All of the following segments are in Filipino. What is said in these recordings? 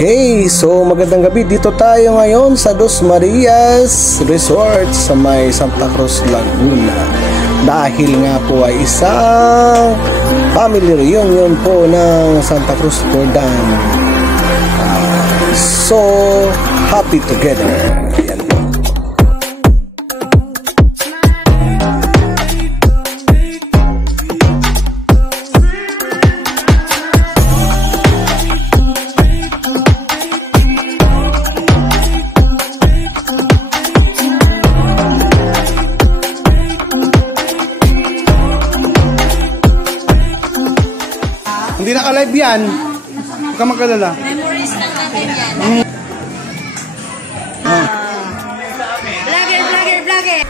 Okay, so magandang gabi. Dito tayo ngayon sa Dos Marias Resort sa may Santa Cruz, Laguna. Dahil nga po ay isang family reunion po ng Santa Cruz Jordan. So happy together. Yan po. Hindi naka-live yan. Huwag ka magkalala. Memories lang natin yan. Vlogger!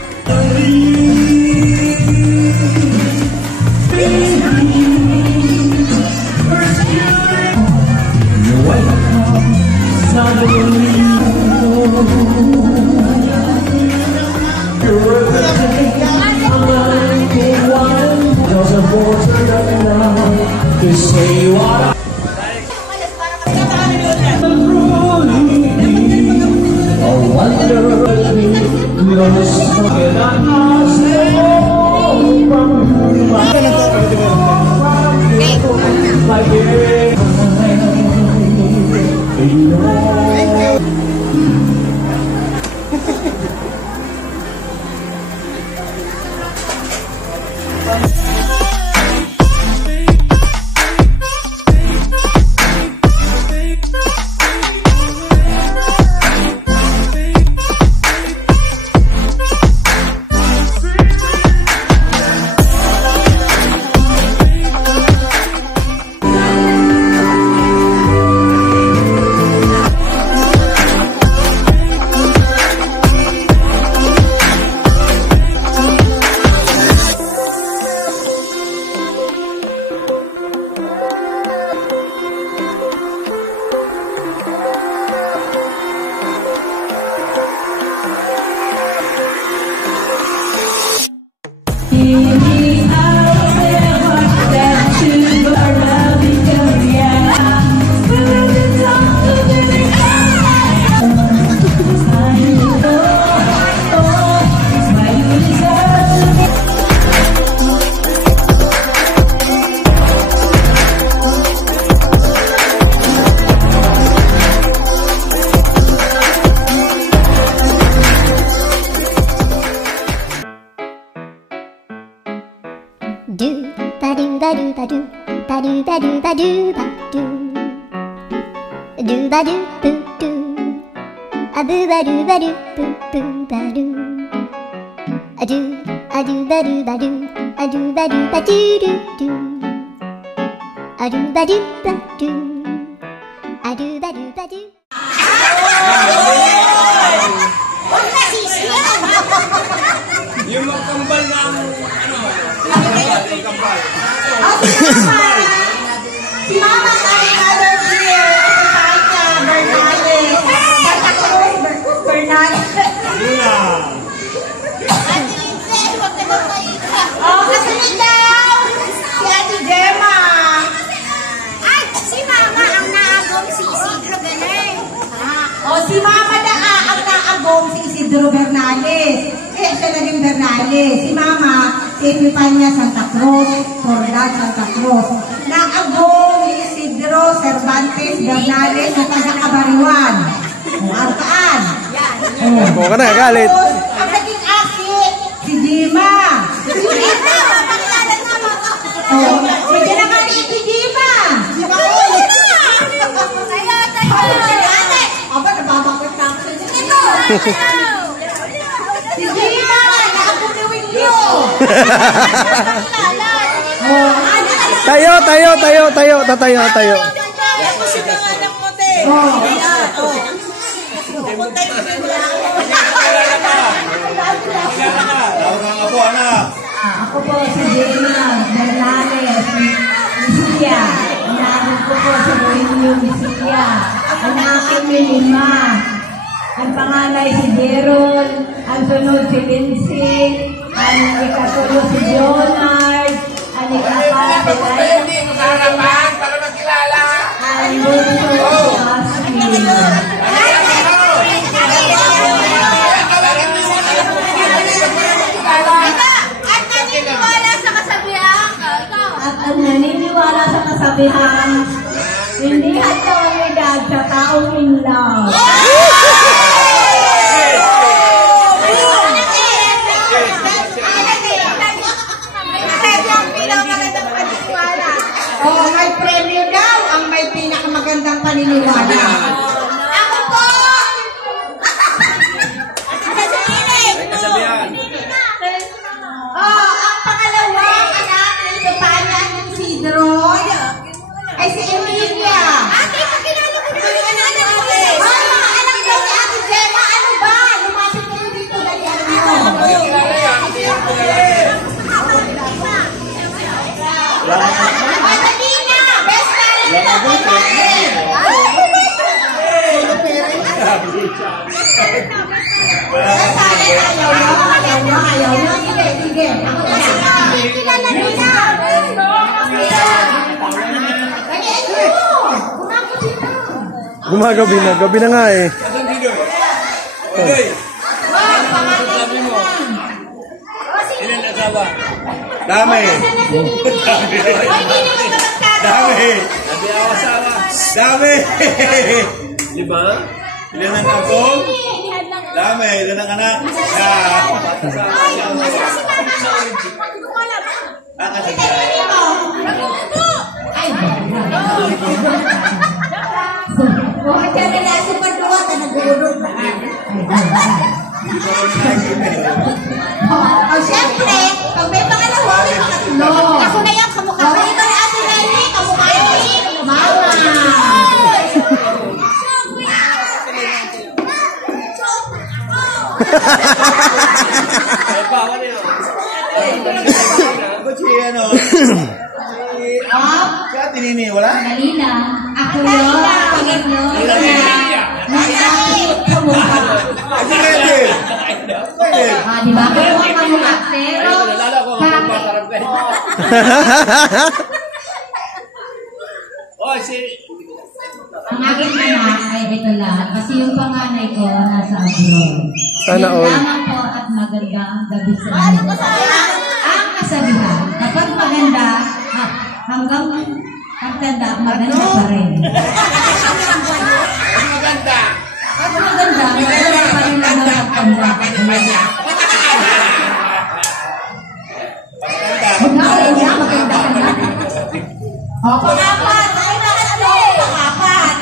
Yung magkambal na magkambal. Si Mama ay other year. Taika, Bernales. Santa Cruz, Bernales. Ate Lincel, huwag ka daw maika. Oh, kasunod daw. Si Ate Gemma. Ay, si Mama ang naagong si Isidro Ganer. Oh, si Mama na ang naagong si Isidro Bernales. Kaya siya naging Bernales. Si Mama, si Epifania Santa Cruz, Jordan Santa Cruz. Naagong ni Isidro Cervantes Bernales sa taga-Kabariwan. Arkaan. Huwag ka na, galit. Ang naging aki, si Jima. Sige na nga ni si Jima. Tayo. Aba, nababakot na ako sa Jima. Si Jima, naagong ni Wilio. Tayo. Yan po si panganak mo, te. Pupunta yung Ako po si Gemma Bernales, Misia. Inaabot ko po sa Reunion Misia. Ang aking lima. Ang panganay si Jeron, ang sunod si Lindsay, ang ikasunod si Leonard, ang ikapat si Laila. Ang bunso si Ashley. kasabihan, hindi hatolidad sa taong in love. Oh, may premyo daw ang may pinakamagandang paniniwala. Ako po! Kasabihan. Oh, ang pangalawang anak ni Stefania at Isidro ay si Emilia. Ate, pakilala ko na yung anak natin. Oh, mga anak daw ni Ate Gemma. Ano ba? Lumapit kayo dito. Dalihan mo. Ayaw nyo. Sige. Kilala nyo na. Gumagabi na. Gabi na nga eh. Okay. Ilan asawa? Dami. Dami. Sabi ako asawa. Dami. 5? Ilan ang akong? Dami. Ilan ang anak? Bakit yan nila si Padua na nagulog na? O siyempre, pag may pangalawa, may pangatlo. Ako na yan, kamukha ko. Ito ni Ate Nelly, kamukha ni Mama. Ay, bawa niyo. Ba't si ano? Si Ate Nini, wala? Dalina, ako yun, pangatlo, nag-aakit sa mukha. Ate Nini. Di ba? Kaya huwag kamukha, pero Nalala ko ang pagbakarap kayo. Oh, si... ang aking anak ay ito lahat. Kasi yung panganay ko nasa abroad. Sana all. Lamang po at magandang gabi sa inyo. Ang kasabihan, kapag maganda, hanggang pagtanda, maganda pa rin. Maganda. At maganda pa rin hanggang pagtanda. Maganda ka na. Pangapat, ay pangatlo. Pangapat.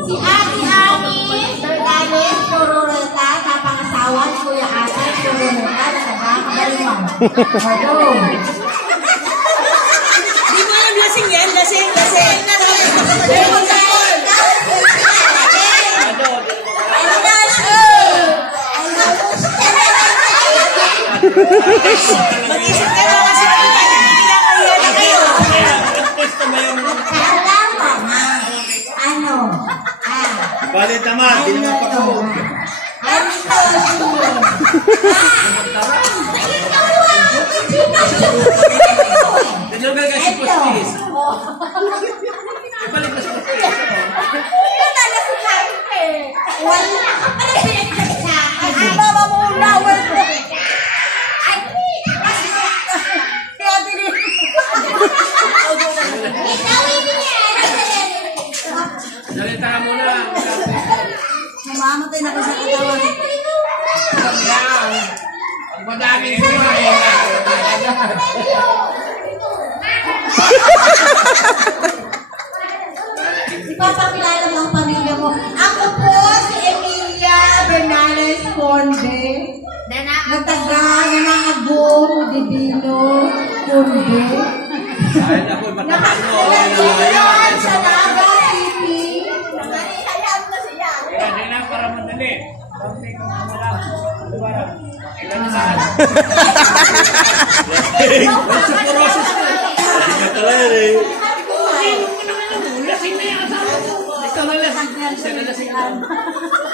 Si Ate Ani Bernales Tororeta, kapangasawa ni Kuya Ate Tororeta, na nagkakabaliwan. Di mo alam lasing yan? Lasing. Mag-isip ka na kasi kinakaya na kayo. Balik naman, di naman pakabog. Tinanggal ka si Pustis. Ibalik ka si Pustis. Wala ka pala pinagsasakan. Ay, mama mo na. Salita mo na. Mamamatay na ka sa katawan. Ang madaming sila. Ipapakilala mo ang pamilya mo. Ako po si Emilia Bernales Conde. Nagtaga ng mga Agong Divino Conde. Ay, ako, matagal mo. Nagtitirahan sa Naga City. Hindi na para madali.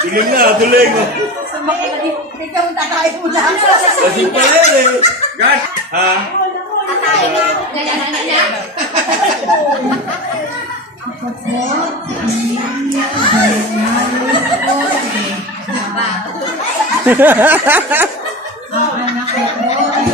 Tingin na, tuloy mo. Ikaw ang takain mo na. Kasi pala eh. Guys, Ha? Ako po, Emilia Bernales Conde. Ang anak ko po ay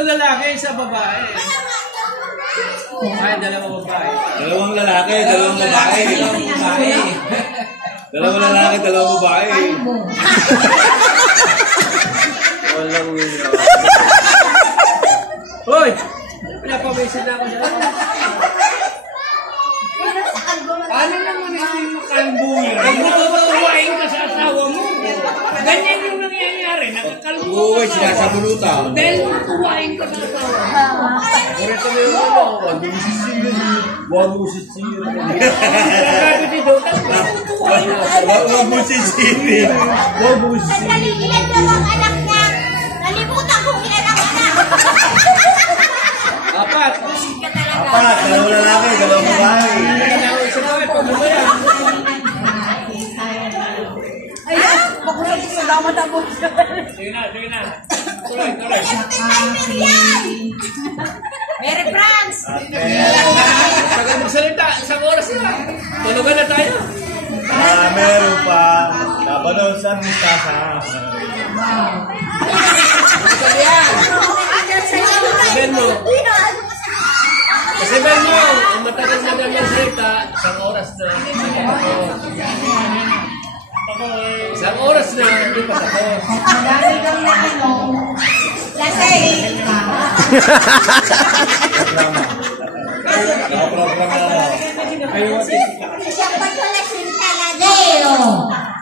Tatlo lalaki, isa babae. Ay, dalawang babae. Dalawang lalaki, dalawang babae. Dalawang lalaki, dalawang babae. Walang wino. Hoy! Pinapawisin na ako siya. Paano naman hindi mo kalbuhin? Nagtutuwain ka sa asawa mo. Ganyan yung nangyayari. Nakakalbuhin ka. Oo, sinasabunutan. Dahil tutuwain ka sa asawa. Kaya sabi mo, wag mo sisira. Wag mo sisira. Sabi dito, tutuwain ka. Wag mo sisira. Wag mo sisira. Sandali, ilan daw ang anak niya? Nalimutan kong ilan ang anak. Apat. Apat, dalawang lalaki, dalawang babae. Isa na, pagbuto yan. Ayan, makulang sa damat ako. Sige na, sige na. Tuloy, tuloy. Mary France! Tagal magsalita, isang oras na. Tulogan na tayo. Meron pa. Labanon sa mistasa. Sabihan mo. Sabihan mo, ang matagal na ganyan salita, isang oras na. Isang oras na, hindi pa tapos. Madami kang natanong. Lasing! Siyang pagkulasyon talaga eh.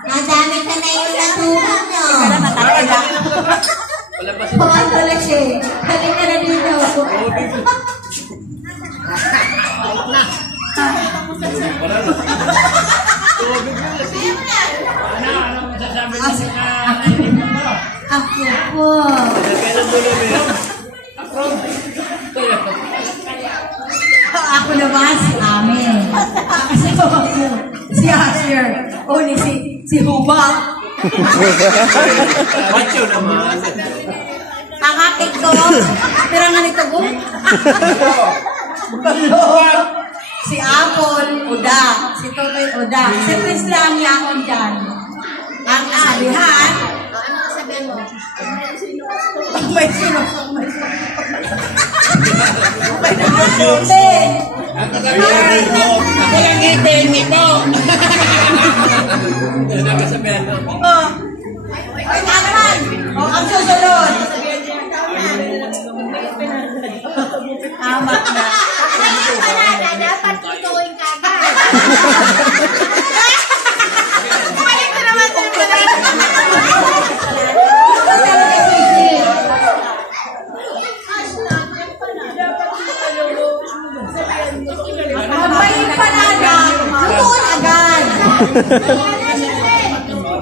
Nadami ka na yung natuhan nyo. Wala pa Pagkakalasyon. Halika ka na dito. Ano masasabi mo sa Ako po. kailan mo namin? Ako naman si Amin. Kasi ako, si Asher. O ni si Hubak. Macho naman. Ang akit ko. Pirangan ito ko. Si Apple, Uda. Si Totoy, Uda. Si Chris lang yakon dyan. Ang sabihan. Ano sabihan mo? May sino. May nakasunti. Ako lang ngipin, ngipo. Nakasabihan mo. Ay, naman. O, ang susunod. Tama na. Kaya pala na dapat tutuin ka agad. Balik ka naman sa Mabait pala na. Tutuon agad.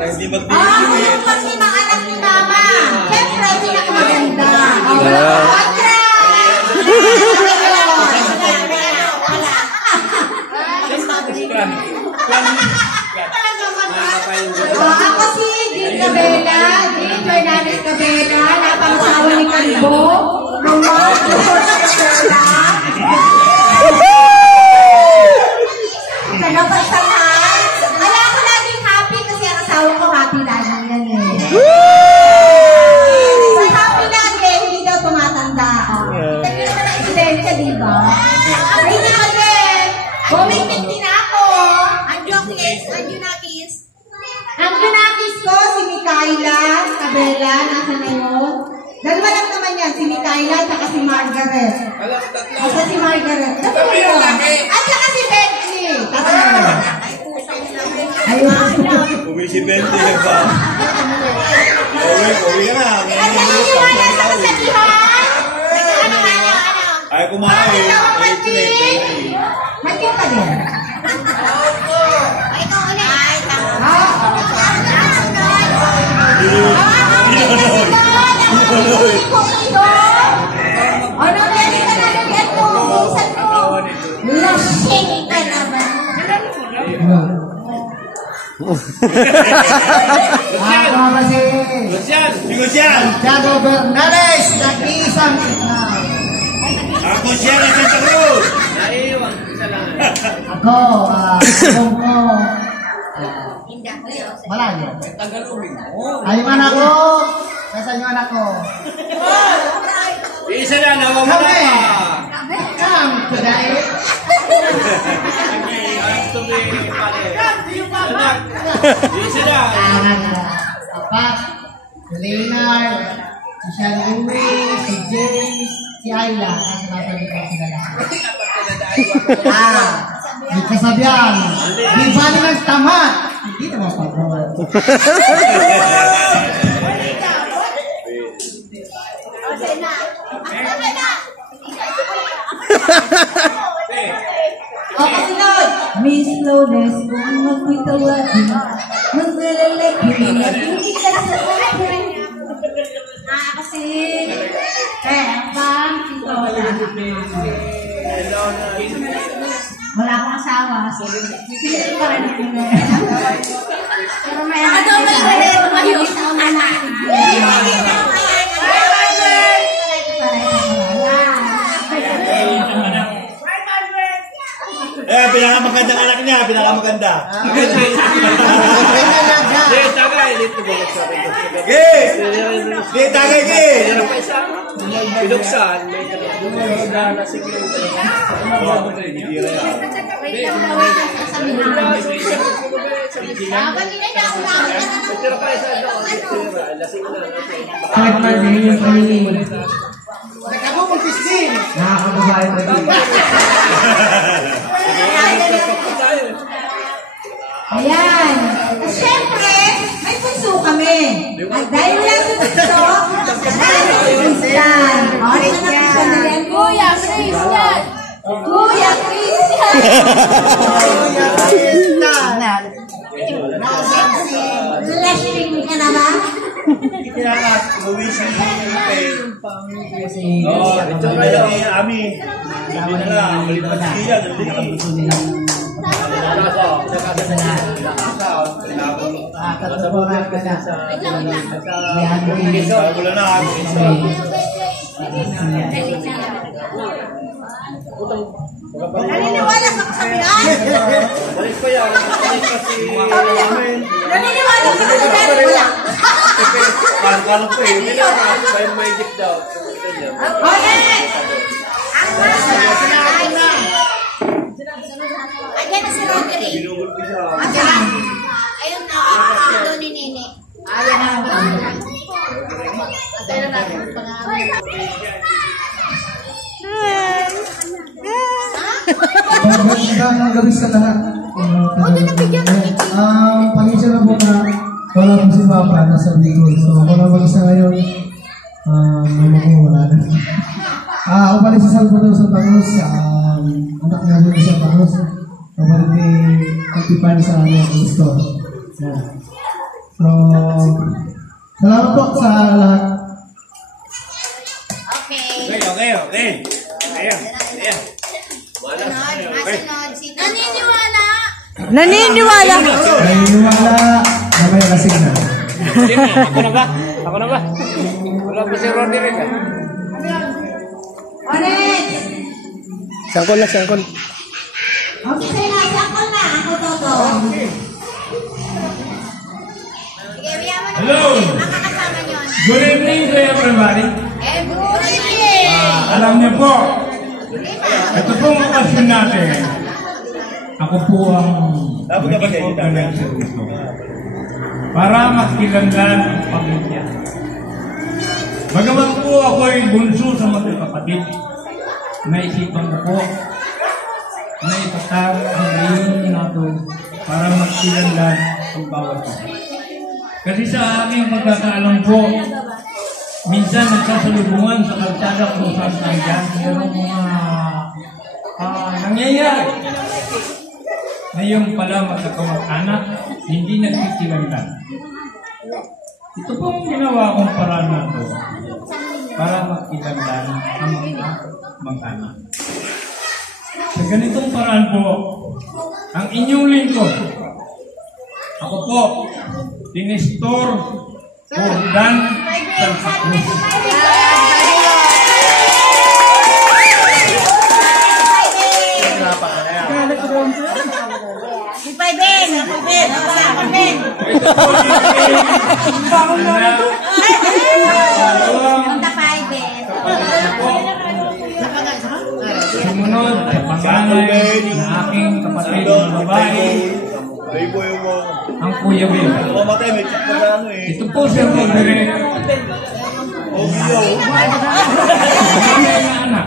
Hindi Ako magtigil. yung kasi mga anak ni Mama. Siyempre, pinakamaganda. Kontra! Ako si Jean Cabela, Jean Fernandez Cabela, napangasawa ni Kalbo, ng mga Nagapagsahan. Wala ako laging happy kasi ang asawa ko happy lagi yan eh. Sa happy lagi, hindi daw tumatanda. Kita nyo naman ang ebidensya, di ba? Ay na ulit. Bumingpit din ako. Ang Junakis, ang Junakis. Ang Junakis ko, si Mikaela Cabela, nasa na yun? Dalawa lang naman yan, si Mikaela at saka si Margaret. Asa si Margaret? At saka si Bentley. Ayun. Uwi si Benty ba? Uwi na. At naniniwala sa kasabihan. Ano? Ay, kumain. Magkita pa din. Ay, ikaw ulit. Ay, tama. Ano pwede ka na lagyan mo? Buksan mo. Lasing ka naman. Ako kasi Lucian! Negosyan! Santiago Bernales, nag-iisang itna. Ako siya na Santa Cruz! Naiiwan. Isa lang. Ako, alam ko, Hindi ako yun. malayo. Tagalogin. Ay, yung anak ko, nasa yung anak ko? Isa na, nawawala pa. Come to the eight. Isa na. Pat, si Leonard, si Sean Louie, si James, si Ayla. At nasabi ko sila lahat. May kasabihan. Di ba nilang tama? Hindi naman pag-gawa. O, kasunod! Miss Lourdes, kung ang magpitawad, maglalaki, hindi ka sa akin. Kasi, ang pang-ito wala akong asawa. Single pa rin ako. Pero may anak. Pinakamagandang anak niya, pinakamaganda. Tagay, dito ba nagsabi ko? Tagay, Pinuksan, may na sige. Teka mo, mag-pising. Nakakababae pa din. Ayan. At syempre, may puso kami. At dahil wala sa puso, Christian. O, ito na Christian. Kuya Christian. Kuya Christian. Lasting ka na ba? Ito na yung Ami. Sabi na lang, malipas siya. Wala na. Naniniwala ka sa bilan? Balik pa yan. Balik pa si Naniniwala ka sa bilan? Wala. Parang po eh. May magic daw. Okay! Ang mas Ayan na si Roderick. Binugulpi siya. Ayun na, ito ni Nene. Ayan na. Ayan na. Magandang gabi sa lahat. Pag-isa na po na wala po si Papa nasa likod. So, ako na mag-isa ngayon. Mama ko wala na. Ako pala si Salvador Santa Cruz. Anak nga doon sa Santa Cruz. Kapalit ni Antipan sa gusto. So, salamat po sa lahat. Okay. Okay. Ayan. Masunod. Naniniwala. Naniniwala. Naniniwala na may lasing na. Ako na ba? Wala pa si Roderick. Orange! Sangkol na, sangkol. Okay na, sakol na. Ako toto. Sige, wiyaman na. Hello. Makakasama nyo. Good evening to everybody. Good evening. Alam niyo po, ito pong okasyon natin. Ako po ang organizer nito. Para makilanlan ang pamilya. Bagamat po ako ay bunso sa magkakapatid, naisipan ko po na itatag ang reunion natin para makilanlan ang bawat isa. Kasi sa aking pagkakaalam po, minsan nagsasalubungan sa kalsada kung saan tayo mayroong mga nangyayari. Ngayon pala magkakamag-anak, hindi nagkikilanlan. Ito pong ginawa kong paraan na ito para magkilanlan ang mga mag-anak. Sa ganitong paraan po, ang inyong lingkod, ako po, Dinestor Jordan Santa Cruz. Sumunod sa panganay na aking kapatid na babae, ang Kuya Bill. Ito po siya po direct.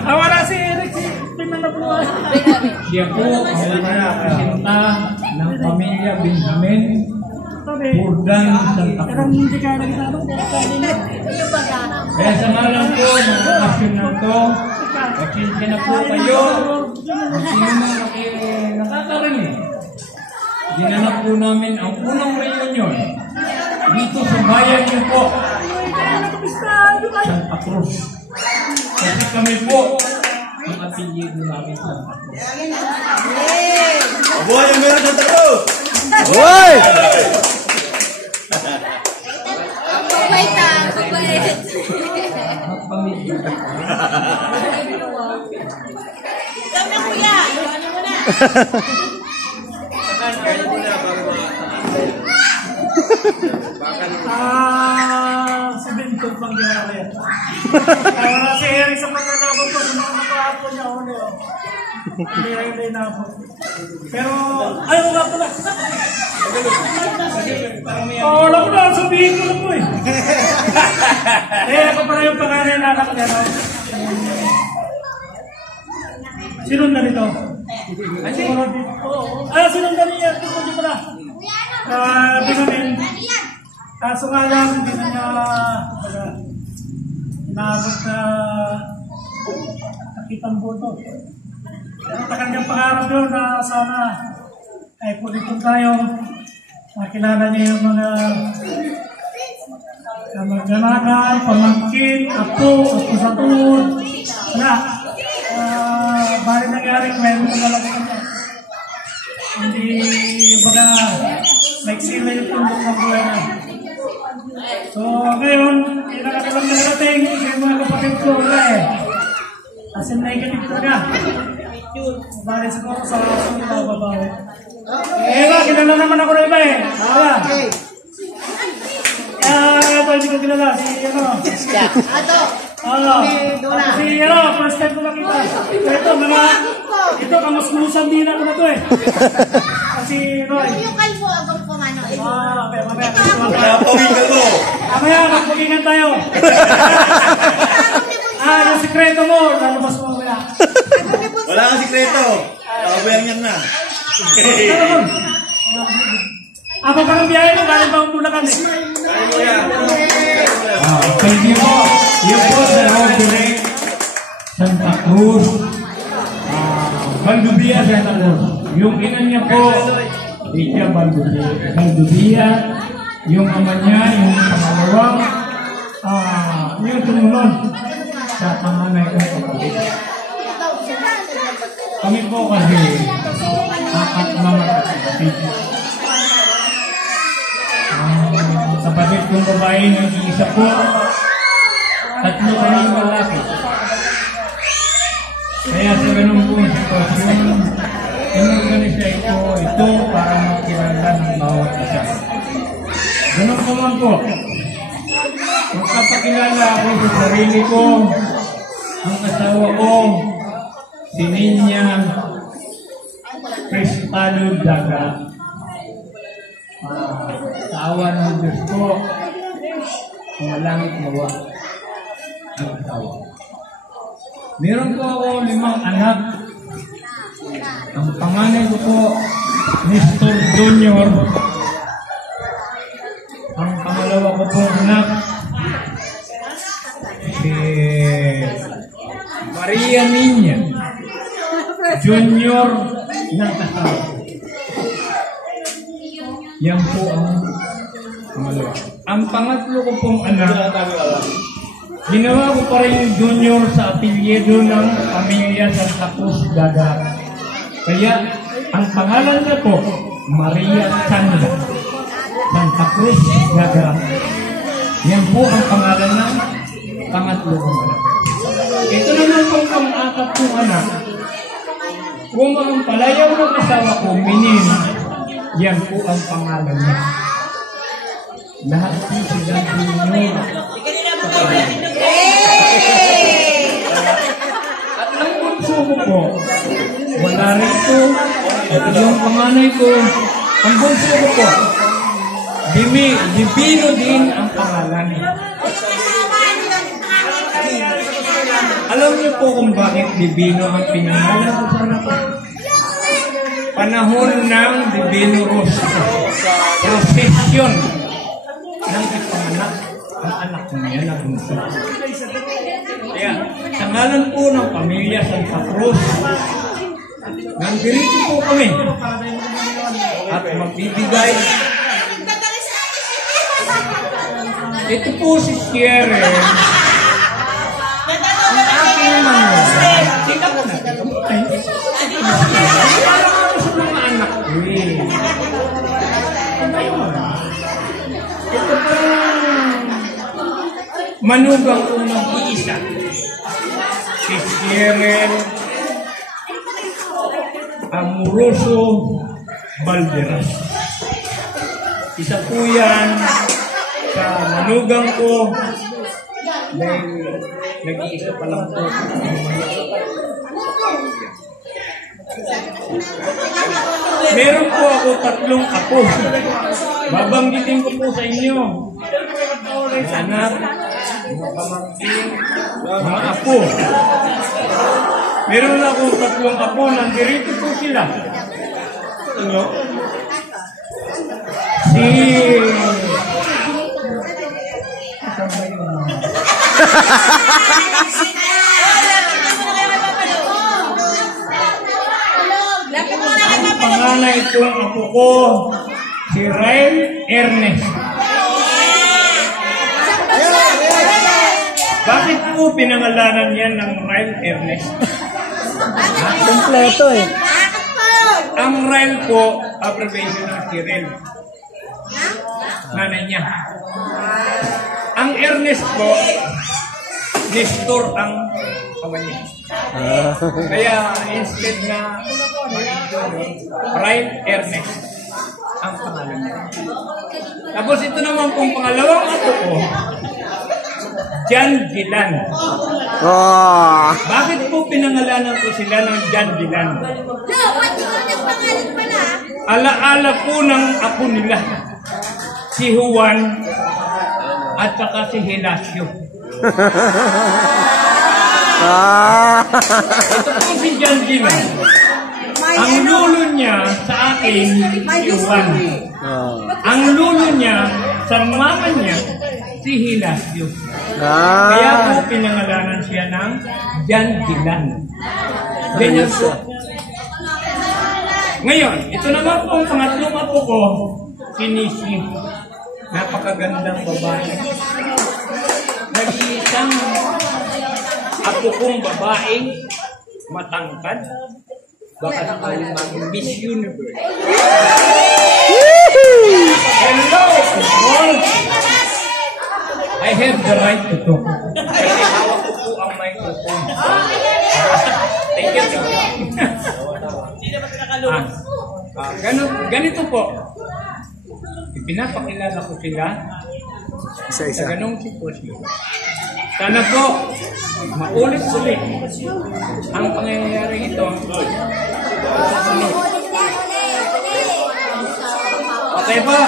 Awala si Eric, si Pinanapuan. Siya po ang representa ng pamilya Benjamin Burdan Santa Cruz. Kaya sa malam po ng okasyon na ito, pasensya na po kayo kung sino nakakarinig. Ginanap po namin ang unang reunion dito sa bayan niyo po, Santa Cruz. Kasi kami po ang apelyido namin Santa Cruz. Buhay ang meron Santa Cruz! Hoy! Kubait na, kubait. Pamilya. Ikaw na kuya, ano mo na? Si Bentog pang ginagawa yan. Wala si Eric sa pagkakabot ko, sa mga nakahapon niya ako niyo. Hindi na ako. Pero, ayaw ko nga pala. Wala ko na, sabihin ko lang po eh. Ako pala yung pangalan na anak niya, no? Sinundan ito? Sinundan niya. Ito ko pala. Benjamin. Kaso nga lang, hindi na niya inaabot na nakitang boto. Pero kanyang pangarap yun na sana ay pulitong tayo. Makilala niya yung mga kamag-anakan, pamangkin, apo sa tuon. Wala. Bali nangyaring mayroon na lang kanya. Hindi baga nagsila yung tundok ng buhay na. So ngayon, pinakatalang na narating yung mga kapatid ko eh. As in negative talaga. Bali siguro sa aso nila babae. Ba, kilala naman ako na iba eh. Ito hindi ko kilala. Si ano? Si ano, first time ko nakita. Ito, mga, ito kamusmusan din ako na ito eh. Kasi Roy. Yung kalbo, agong pumano. Kaya pawing ka mo! Mamaya, magpugingan tayo. Yung sikreto mo, lalabas mo mamaya. Wala kang sikreto. Nakabayang niyan na. Ako parang biyahe mo, galing pa ang Bulacan eh. Thank you po. Yung po sa Rodere, Santa Cruz, Valdubia, Santa Cruz. Yung ina niya po, Tia Valdubia. Yung ama niya, yung pangalawang, yung tumunod sa panganay kong kapatid. Kami po kasi apat na magkakapatid. Kapatid kong babae ng isa po, tatlo kami malaki. Kaya sa ganun po ang sitwasyon, inorganisa ito para makilala ng bawat isa. Ganun po man po. Magkapakilala ako sa sarili ko, ang asawa ko, si Ninya Cristalo Daga. Sa awa ng Diyos ko, malangit mawa ang asawa. Meron po ako 5 anak. Ang panganay ko po, Mr. Junior. Ang pangalawa ko po anak, si Maria Niña Junior ng asawa. Yan po ang pangalawa. Ang pangatlo ko pong anak, ginawa ko pa rin junior sa apelyido ng pamilya Santa Cruz Daga. Kaya ang pangalan na po, Maria Sanda Santa Cruz Daga. Yan po ang pangalan ng pangatlo kong anak. Ito naman pong pang-apat kong anak. Kung ang palayaw ng asawa ko, Minin, yan po ang pangalan niya. Lahat po sila ninyo. At ang bunso ko po, ko, yung panganay ko, ang bunso ko po. Divino din ang pangalan. Alam niyo po kung bakit Divino ang pinangalan ko sa anak ko? Panahon ng Divino Rosary. Prosesyon ng ipanganak ang anak niya na bunso. Kaya, sa ngalan po ng pamilya Santa Cruz, nandito po kami at magbibigay. Ito po si Sierra. Ang aking mga. Tika po na. Parang ako sa mga anak ko eh. Ito po manugang unang iisa. Si Sierra Amoroso Valderas. Isa po yan sa manugang ko dahil nag-iisa pa lang po. Meron po ako 3 apo. Babanggitin ko po sa inyo. Anak, mga pamangkin, mga apo. Meron ako 3 apo. Nandirito po sila. Ano? Si... Ang pangalan itong apo ko, si Ryan Ernest. Bakit po pinangalanan yan ng Ryan Ernest? Kompleto eh. Ang Ryan po, abbreviation ng Cyril. Nanay niya. Ang Ernest po, Nestor ang kawan niya. Kaya instead na Ryan Ernest ang pangalan niya. Tapos ito naman pong pangalawang apo ko, John Gilan. Bakit po pinangalanan ko sila ng John Gilan? Alaala po ng apo nila, si Juan at saka si Hilasio. Ito po si John Gilan. Ang lulo niya sa akin, si Juan. Ang lulo niya sa mama niya, si Hilasio. Kaya po pinangalanan siya ng John Gilan. Ganyan po. Ngayon, ito naman po ang pangatlong apo ko, si Nisi. Napakagandang babae. Nag-iisang apo kong babaeng matangkad. Baka naman mag-Miss Universe. Hello! All. I have the right to talk. Kasi hawak ko po ang microphone. Thank you. Ganito po. Ipinapakilala ko sila sa ganong sitwasyon. Sana po, maulit-ulit ang pangyayari ito. Okay ba?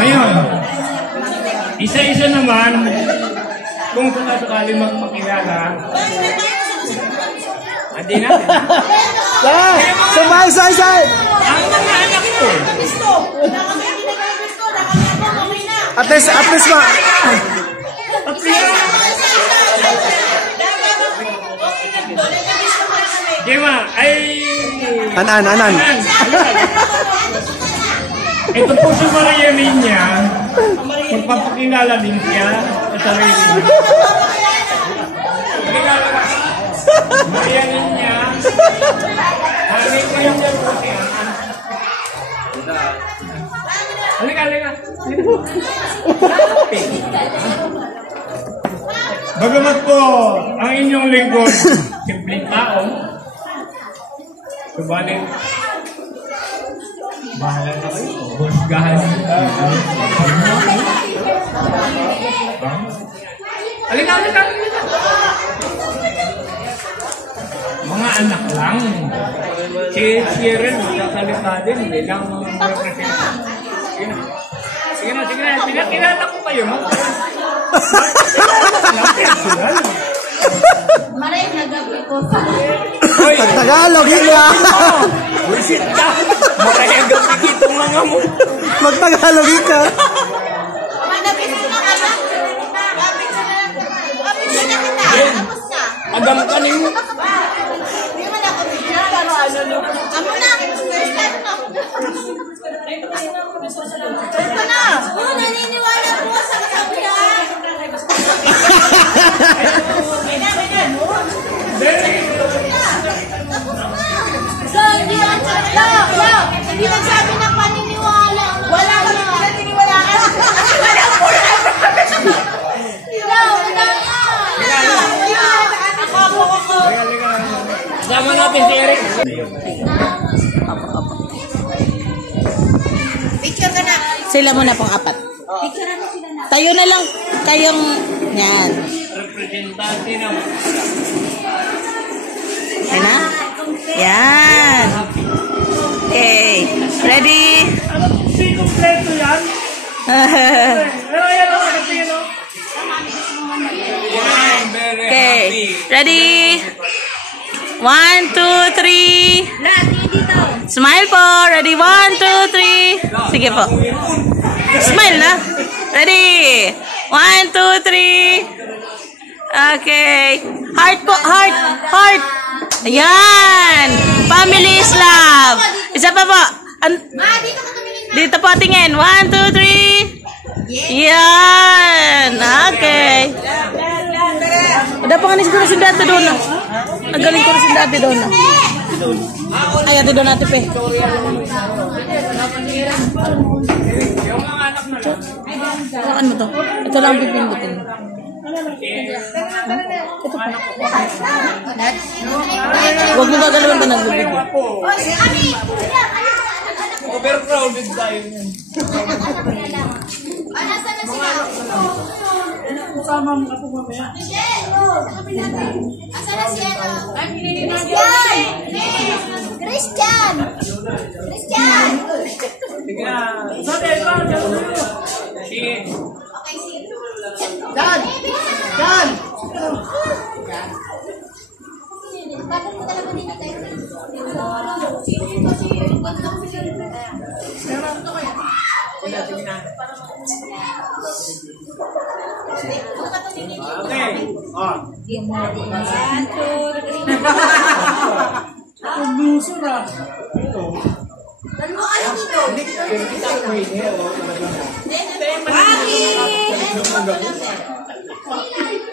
Ngayon, isa-isa naman, kung sakasakali magpakilala, hindi natin. Sabay! Ang mga anak ko. At least ma. Gemma, ay... Anan. Ito po si Maria Linya. Magpapakilala din siya sa sarili niya. Maria Linya. Maria Linya po siya. Halika. Bagamat po ang inyong lingkod, simpleng tao, subalit, bahala na kayo. Husgahan niyo. Halika. Mga anak lang. Si Ren, magkasalita din, bilang representative. Sige na. Pinakilala ko kayo, no? Maray na gabi ko sa... Tagalog, hindi ah. Buisit ka! Makaya gabi kitong mga mo. Magtagalog ka. Agam ka niyo. Naniniwala po sa kasabya. Hindi nagsabi ng paniniwala. Wala kami pinaniniwalaan. Wala po lang. Sama natin si Eric. Picture ka na. Sila muna pong apat. Tayo na lang kayong yan. Representante ng... Yan na? Yan. Okay. Ready? Hindi kompleto yan. Pero yan ang nakatingin, no? Okay. Ready? 1, 2, 3. Smile po. Ready? 1, 2, 3. Sige po. Smile na. Ready? 1, 2, 3. Okay. Heart po. Heart. Ayan. Family is love. Isa pa po. Dito po tingin. 1, 2, 3. Yan. Okay. Ada pa nga ni siguro si dati doon. Nagaling ko na si dati doon. Ay, ate doon natin pe. Hawakan mo to. Ito lang pipindutin. Ito pa. Huwag mo gagalawin pa ng lubid. Overcrowded tayo yan. Nasaan na sila? Kasama mo ako mamaya. Asan na si ano? Christian! Sorry, Okay, sige. Dan! Bakit mo talaga din tayo?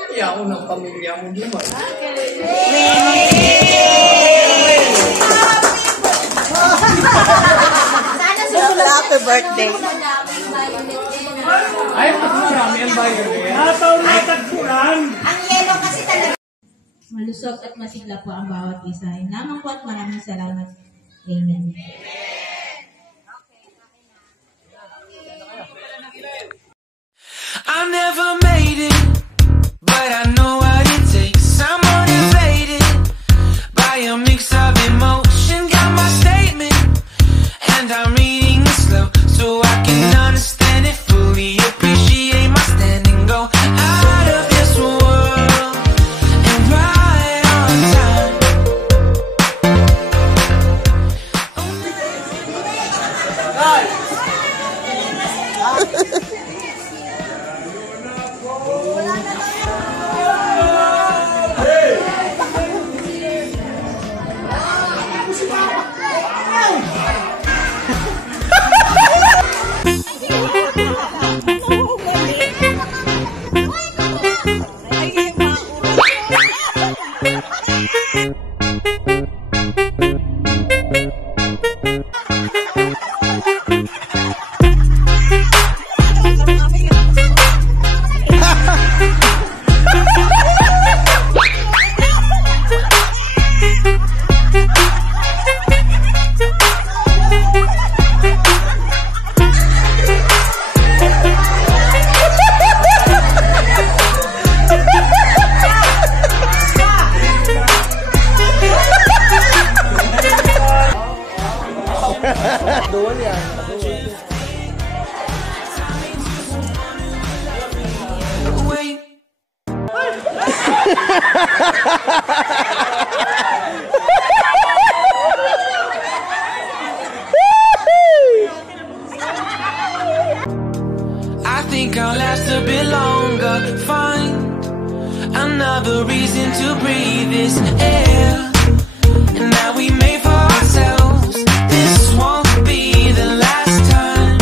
Kaya ako ng pamilya mo naman. Happy birthday. Ay, marami ang bayo eh. Nataw na tagpuran. Ang yelo kasi talaga. Malusog at masigla po ang bawat isa. Naman po at maraming salamat. Amen. I never made it, but I know what it takes. I'm motivated by a mix of emotion. Got my statement, and I'm reading it slow so I can understand it fully. Appreciate my standing, go out of this world and right on time. another reason to breathe this air. And now we made for ourselves. This won't be the last time.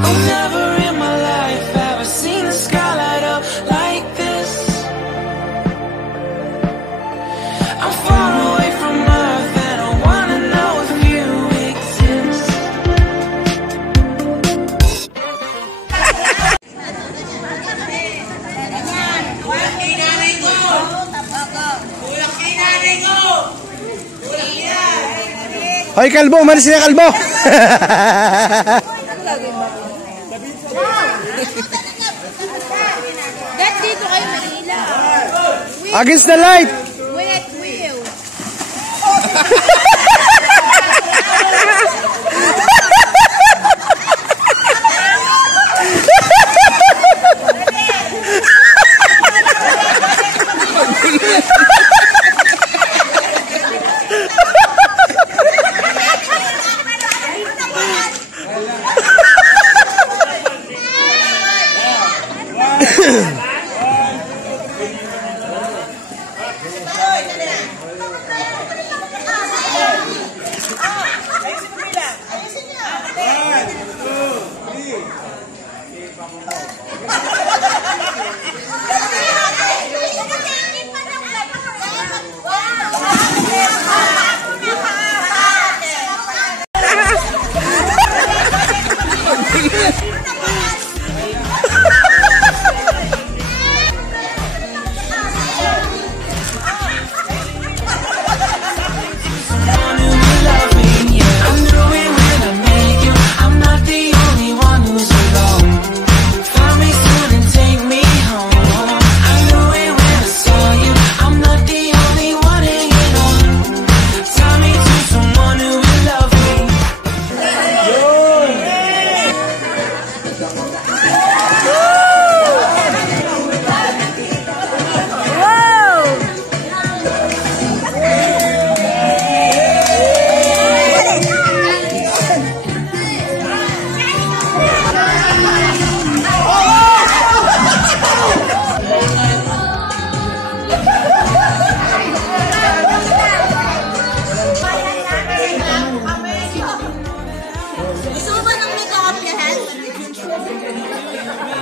Oh, never in my life have I seen the sky light up like this. I'm far away from Earth and I wanna know if you exist. Hoy, kalbo! Maris na kalbo! Dad, dito kayo Manila. Against the light! Wait, will.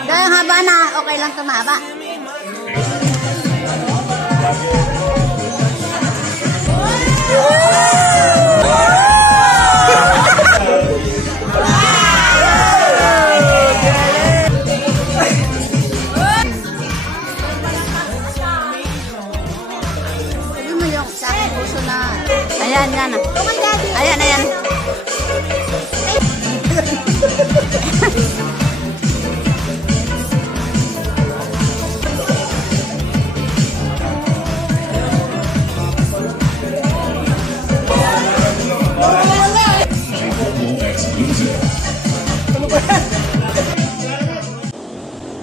Dahil haba na, okay lang tumaba. Sabi mo yung sa aking puso na. Ayan, yan. Ayan, ayan.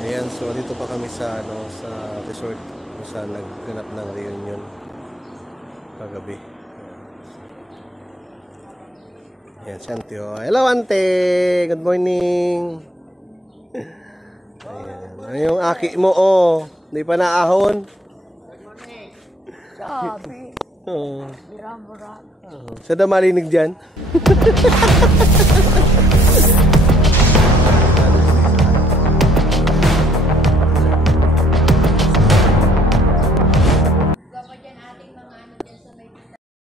Ayan, so dito pa kami sa sa resort kung saan nagganap ng reunion kagabi. Ayan, si Auntie. Oh. Hello, Auntie! Good morning! Ayan. Ano yung aki mo, oh? Hindi pa naahon? Sabi. Oo. Bira-bira. Sa damalinig dyan?